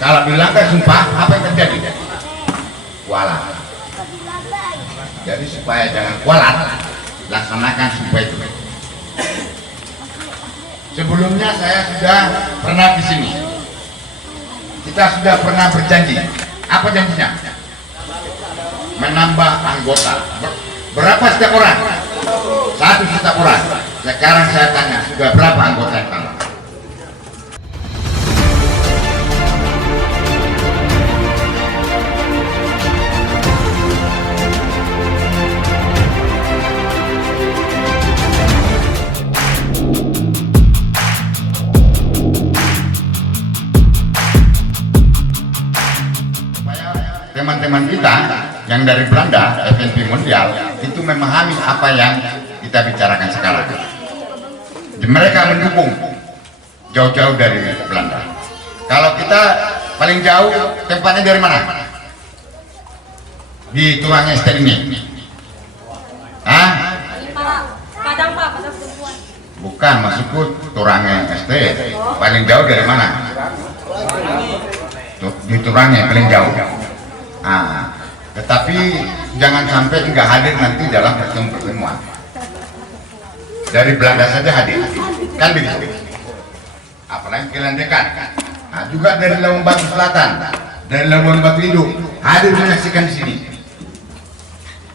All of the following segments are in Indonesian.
Kalau dilanggar sumpah, apa yang terjadi? Kualat. Jadi supaya jangan kualat, laksanakan sumpah itu. Sebelumnya saya sudah pernah di sini. Kita sudah pernah berjanji. Apa janjinya? Menambah anggota. Berapa setiap orang? 1 setiap orang. Sekarang saya tanya, sudah berapa anggota yang tambah? Teman-teman kita yang dari Belanda, FNP Mondial, itu memahami apa yang kita bicarakan sekarang. Mereka mendukung jauh-jauh dari Belanda. Kalau kita paling jauh, tempatnya dari mana? Di Turangnya ST ini. Hah? Padang Pak, Padang Perempuan. Bukan, maksudku Turangnya ST. Paling jauh dari mana? Di Turangnya paling jauh. Tetapi jangan sampai nggak hadir nanti dalam pertemuan. Dari Belanda saja hadir, kan begitu. Apalagi kalian dekat. Juga dari Labuan Batu Selatan, dari Labuan Batu Induk hadir menyaksikan di sini.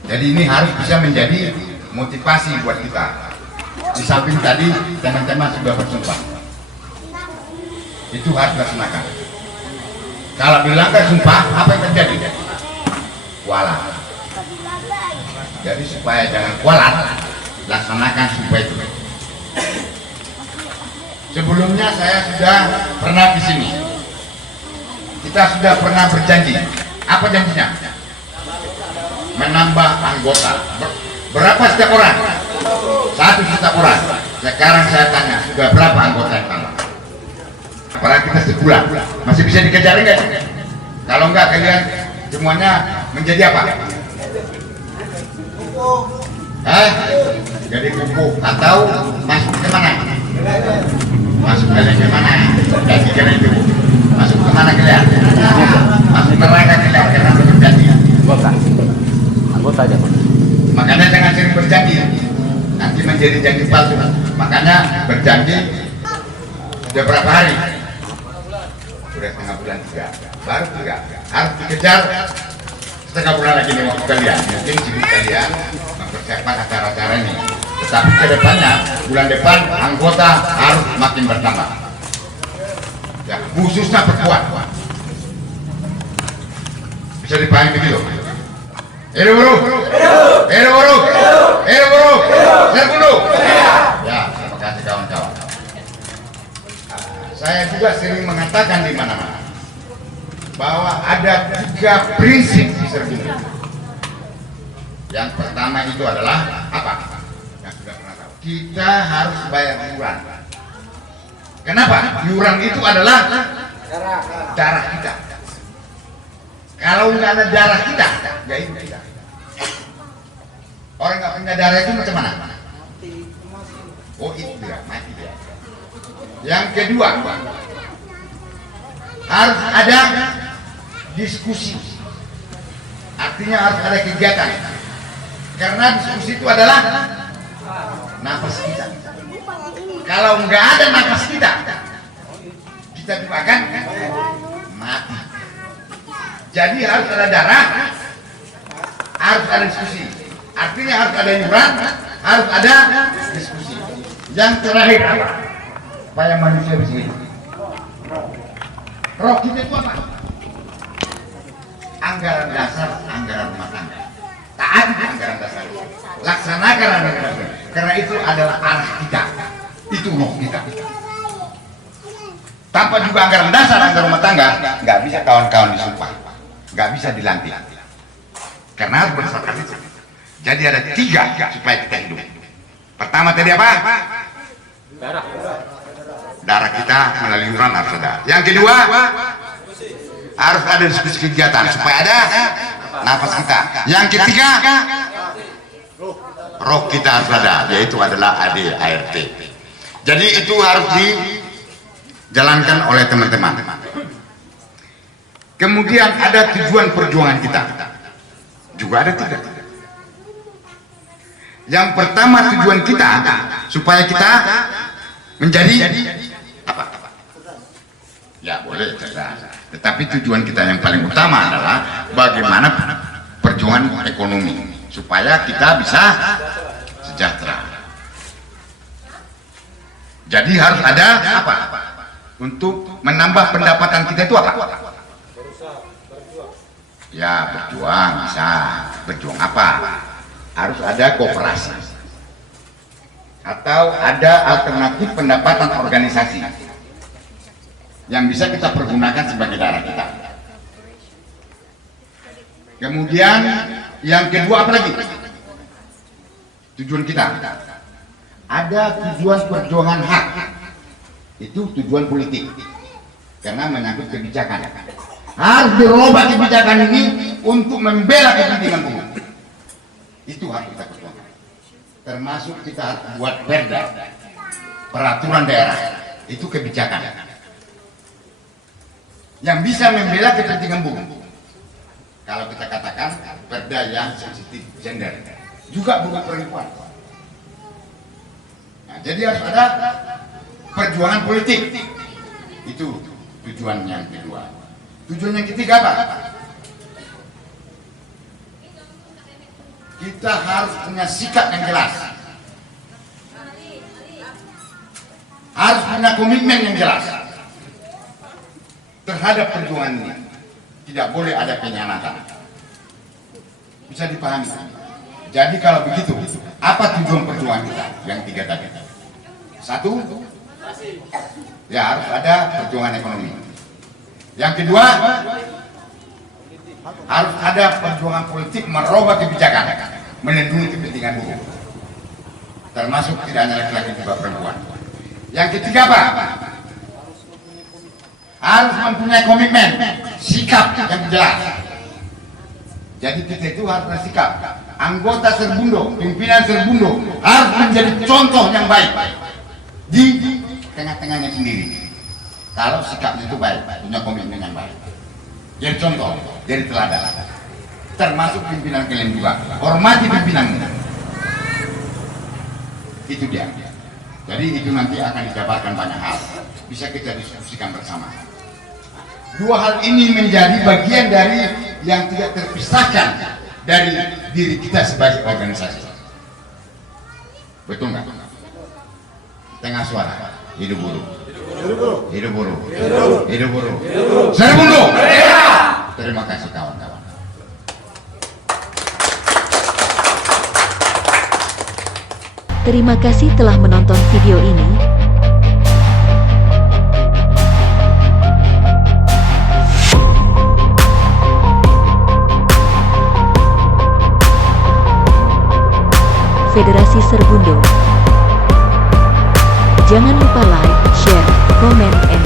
Jadi ini harus bisa menjadi motivasi buat kita. Di samping tadi teman-teman sudah bersumpah, itu harus dilaksanakan. Kalau dilanggar sumpah, apa yang terjadi? Kualat. Jadi supaya jangan kualat, laksanakan sumpah itu. Sebelumnya saya sudah pernah di sini. Kita sudah pernah berjanji. Apa janjinya? Menambah anggota. Berapa setiap orang? 1 setiap orang. Sekarang saya tanya, sudah berapa anggota yang tambah? Apalagi kita sebulan, masih bisa dikejar enggak? Kalau enggak, kalian semuanya menjadi apa? Jadi kupu atau masuk ke mana? Masuk ke mana? Jadi kalian itu masuk ke mana kalian? Masuk neraka kalian karena berjanji. Anggota aja. Makanya jangan sering berjanji, nanti menjadi janji palsu. Makanya berjanji sudah berapa hari? Sudah setengah bulan 3, baru 3 harus dikejar setengah bulan lagi nih waktu kalian. Mungkin sibuk kalian mempersiapkan acara-acara ini, tetapi ke depannya bulan depan anggota harus makin bertambah ya, khususnya perempuan. Bisa dipahami begitu? Hidup buruh, hidup buruh, hidup buruh, serburuh. Ya, terima kasih kawan-kawan. Saya juga sering mengatakan di mana-mana bahwa ada 3 prinsip di Serburuh. Yang pertama itu adalah apa? Yang sudah pernah tahu. Kita harus bayar iuran. Kenapa? Iuran itu adalah darah kita. Kalau nggak ada darah kita, nggak hidup kita. Orang nggak punya darah itu macam mana? Oh itu dia, mati dia. Yang kedua, harus ada diskusi. Artinya harus ada kegiatan. Karena diskusi itu adalah nafas kita. Kalau nggak ada nafas kita juga akan mati. Jadi harus ada darah, harus ada diskusi. Artinya harus ada iuran, harus ada diskusi. Yang terakhir apa? Supaya manusia bisa hidup. Roh kita itu apa? Anggaran dasar, anggaran rumah tangga. Taat anggaran dasar. Laksanakan anggaran dasar. Karena itu adalah arah kita. Itu roh kita. Tanpa juga anggaran dasar, anggaran rumah tangga, nggak bisa kawan-kawan disumpah, nggak bisa dilantik. Karena harus berdasarkan itu. Jadi ada 3 supaya kita hidup. Pertama tadi apa? Darah kita melalui iuran harus ada. Yang kedua, harus ada diskusi kegiatan supaya ada nafas kita. Yang ketiga, roh kita harus ada, yaitu adalah ADART. Jadi itu harus dijalankan oleh teman-teman. Kemudian ada tujuan perjuangan kita. Juga ada tiga. Yang pertama tujuan kita supaya kita menjadi apa? Ya boleh cerdas. Tetapi tujuan kita yang paling utama adalah bagaimana perjuangan ekonomi supaya kita bisa sejahtera. Jadi harus ada apa? Untuk menambah pendapatan kita itu apa? Ya berjuang bisa. Berjuang apa? Harus ada koperasi atau ada alternatif pendapatan organisasi yang bisa kita pergunakan sebagai darah kita. Kemudian yang kedua apa lagi? Tujuan kita ada tujuan perjuangan hak, itu tujuan politik karena menyangkut kebijakan. Harus dirubah kebijakan ini untuk membela kepentingan umum. Itu harus kita perjuangkan. Termasuk kita buat perda, peraturan daerah, itu kebijakan yang bisa membela kepentingan umum. Kalau kita katakan perda yang sensitif gender, juga bukan perempuan. Nah, jadi harus ada perjuangan politik. Itu tujuan yang kedua. Tujuan yang ketiga apa? Kita harus punya sikap yang jelas. Harus punya komitmen yang jelas terhadap perjuangan ini. Tidak boleh ada pengkhianatan. Bisa dipahami. Jadi kalau begitu, apa tujuan perjuangan kita? Yang tiga tadi. Satu, ya harus ada perjuangan ekonomi. Yang kedua, harus ada perjuangan politik merubah kebijakan, melindungi kepentingan umum, termasuk tidak hanya laki-laki juga perempuan. Yang ketiga apa? Harus mempunyai komitmen, sikap yang jelas. Jadi kita itu harus bersikap. Anggota Serbundo, pimpinan Serbundo harus menjadi contoh yang baik di tengah-tengahnya sendiri. Kalau sikapnya itu baik, punya komitmen yang baik, jadi contoh, jadi teladan. Termasuk pimpinan kalian juga, hormati pimpinanmu. Itu dia. Jadi itu nanti akan dijabarkan banyak hal, bisa kita diskusikan bersama. Dua hal ini menjadi bagian dari yang tidak terpisahkan dari diri kita sebagai organisasi. Betul nggak? Tengah suara, hidup buruh. Hidup buruh. Hidup buruh. Serbundo. Terima kasih kawan-kawan. Terima kasih telah menonton video ini. Federasi Serbundo. Jangan lupa like, share, komen, and